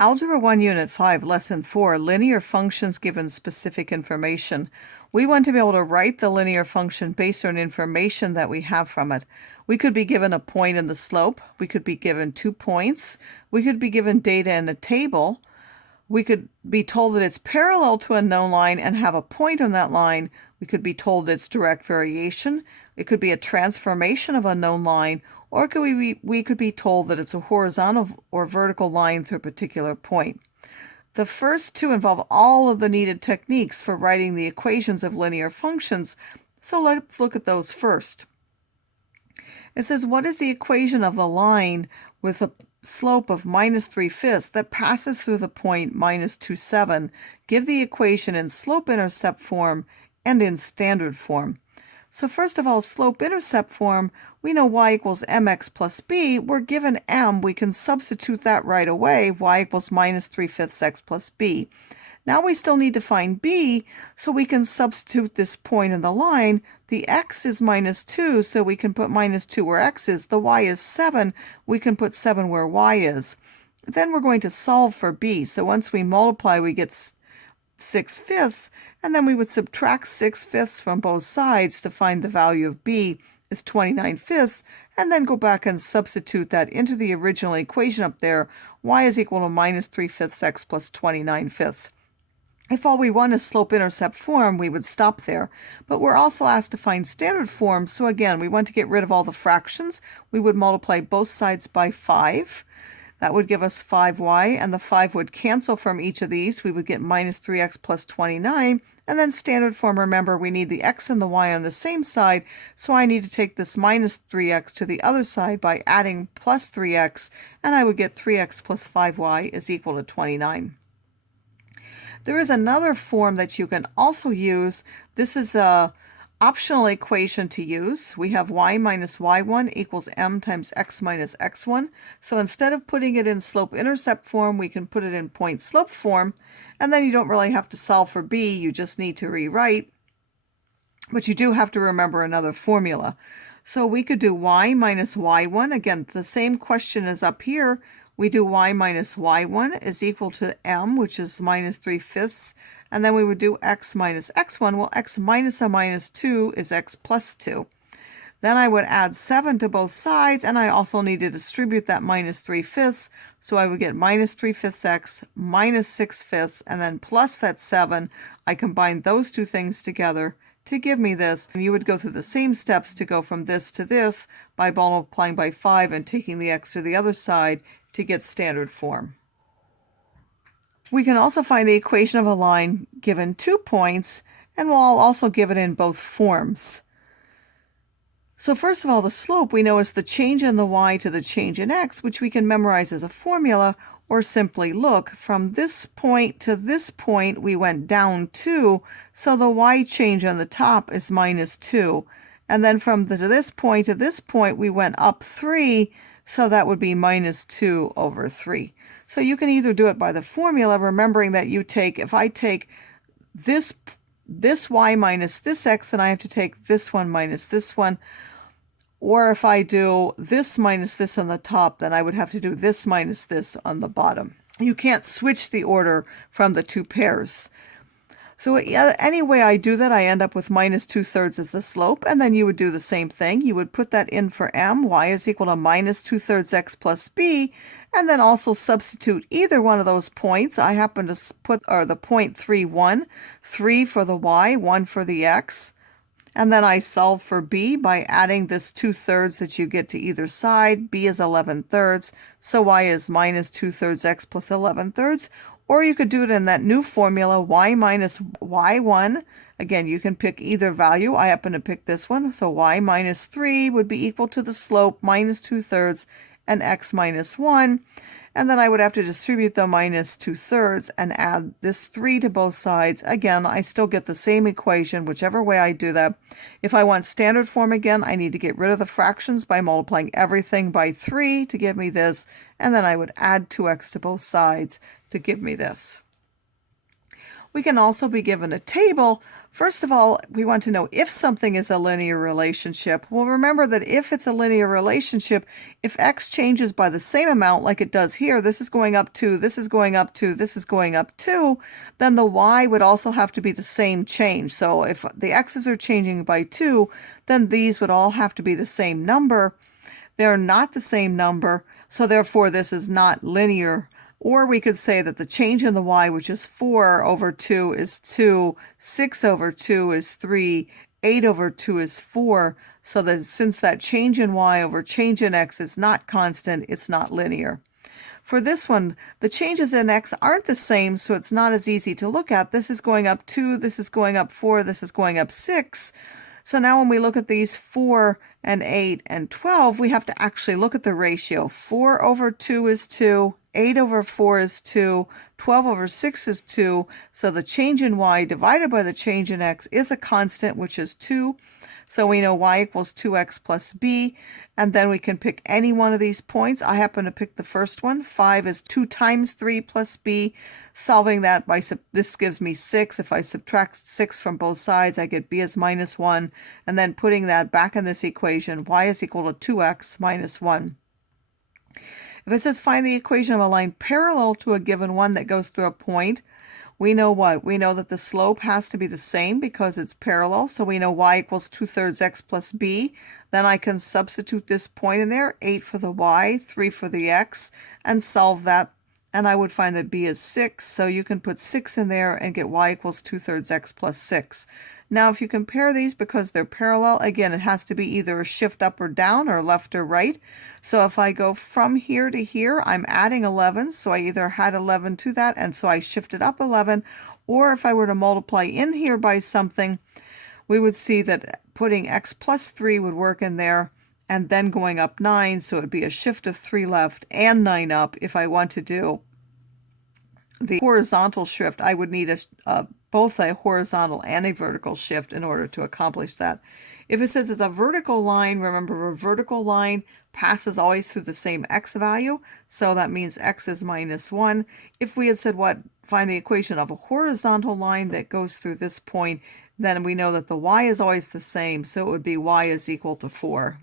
Algebra 1, Unit 5, Lesson 4, Linear Functions Given Specific Information. We want to be able to write the linear function based on information that we have from it. We could be given a point in the slope. We could be given 2 points. We could be given data in a table. We could be told that it's parallel to a known line and have a point on that line. We could be told it's direct variation. It could be a transformation of a known line, or we could be told that it's a horizontal or vertical line through a particular point. The first two involve all of the needed techniques for writing the equations of linear functions, so let's look at those first. It says, what is the equation of the line with a slope of -3/5 that passes through the point -2, 7? Give the equation in slope-intercept form and in standard form. So first of all, slope-intercept form, we know y equals mx plus b. We're given m. We can substitute that right away. Y equals -3/5 x plus b. Now we still need to find b, so we can substitute this point in the line. The x is -2, so we can put -2 where x is. The y is 7. We can put 7 where y is. Then we're going to solve for b. So once we multiply, we get 6/5, and then we would subtract 6/5 from both sides to find the value of b is 29/5, and then go back and substitute that into the original equation up there. Y is equal to -3/5 x plus 29/5. If all we want is slope-intercept form, we would stop there. But we're also asked to find standard form, so again, we want to get rid of all the fractions. We would multiply both sides by 5. That would give us 5y, and the 5 would cancel from each of these. We would get -3x plus 29, and then standard form, remember, we need the x and the y on the same side, so I need to take this -3x to the other side by adding plus 3x, and I would get 3x plus 5y is equal to 29. There is another form that you can also use. This is a optional equation to use. We have y minus y1 equals m times x minus x1. So instead of putting it in slope-intercept form, we can put it in point-slope form. And then you don't really have to solve for b. You just need to rewrite. But you do have to remember another formula. So we could do y minus y1. Again, the same question is up here. We do y minus y1 is equal to m, which is -3/5. And then we would do x minus x1. Well, x minus a -2 is x plus 2. Then I would add 7 to both sides, and I also need to distribute that -3/5. So I would get -3/5 x minus 6/5, and then plus that 7. I combine those two things together to give me this. And you would go through the same steps to go from this to this by multiplying by 5 and taking the x to the other side to get standard form. We can also find the equation of a line given 2 points, and we'll also give it in both forms. So first of all, the slope we know is the change in the y to the change in x, which we can memorize as a formula, or simply look. From this point to this point, we went down 2, so the y change on the top is -2. And then from this point to this point, we went up 3, so that would be -2 over 3. So you can either do it by the formula, remembering that you take, if I take this y minus this x, then I have to take this one minus this one. Or if I do this minus this on the top, then I would have to do this minus this on the bottom. You can't switch the order from the two pairs. So any way I do that, I end up with -2/3 as the slope, and then you would do the same thing. You would put that in for m, y is equal to -2/3 x plus b, and then also substitute either one of those points. I happen to put the point 3, 1, 3 for the y, 1 for the x. And then I solve for b by adding this 2/3 that you get to either side. B is 11/3, so y is -2/3 x plus 11/3. Or you could do it in that new formula, y minus y1. Again, you can pick either value. I happen to pick this one. So y minus 3 would be equal to the slope -2/3 and x minus 1. And then I would have to distribute the -2/3 and add this 3 to both sides. Again, I still get the same equation, whichever way I do that. If I want standard form again, I need to get rid of the fractions by multiplying everything by 3 to give me this. And then I would add 2x to both sides to give me this. We can also be given a table. First of all, we want to know if something is a linear relationship. Well, remember that if it's a linear relationship, if x changes by the same amount like it does here, this is going up 2, this is going up 2, this is going up 2, then the y would also have to be the same change. So if the x's are changing by 2, then these would all have to be the same number. They're not the same number, so therefore this is not linear. Or we could say that the change in the y, which is 4 over 2 is 2, 6 over 2 is 3, 8 over 2 is 4. So that since that change in y over change in x is not constant, it's not linear. For this one, the changes in x aren't the same, so it's not as easy to look at. This is going up 2, this is going up 4, this is going up 6. So now when we look at these 4 and 8 and 12, we have to actually look at the ratio. 4 over 2 is 2, 8 over 4 is 2, 12 over 6 is 2. So the change in y divided by the change in x is a constant, which is 2. So we know y equals 2x plus b, and then we can pick any one of these points. I happen to pick the first one. 5 is 2 times 3 plus b. Solving that by, this gives me 6. If I subtract 6 from both sides, I get b is minus 1. And then putting that back in this equation, y is equal to 2x minus 1. If it says find the equation of a line parallel to a given one that goes through a point, we know what? We know that the slope has to be the same because it's parallel. So we know y equals 2/3 x plus b. Then I can substitute this point in there, 8 for the y, 3 for the x, and solve that. And I would find that b is 6. So you can put 6 in there and get y equals 2/3 x plus 6. Now, if you compare these because they're parallel, again, it has to be either a shift up or down or left or right. So if I go from here to here, I'm adding 11. So I either had 11 to that, and so I shifted up 11. Or if I were to multiply in here by something, we would see that putting x plus 3 would work in there, and then going up 9. So it would be a shift of 3 left and 9 up. If I want to do the horizontal shift, I would need both a horizontal and a vertical shift in order to accomplish that. If it says it's a vertical line, remember a vertical line passes always through the same x value, so that means x is minus 1. If we had said find the equation of a horizontal line that goes through this point, then we know that the y is always the same, so it would be y is equal to 4.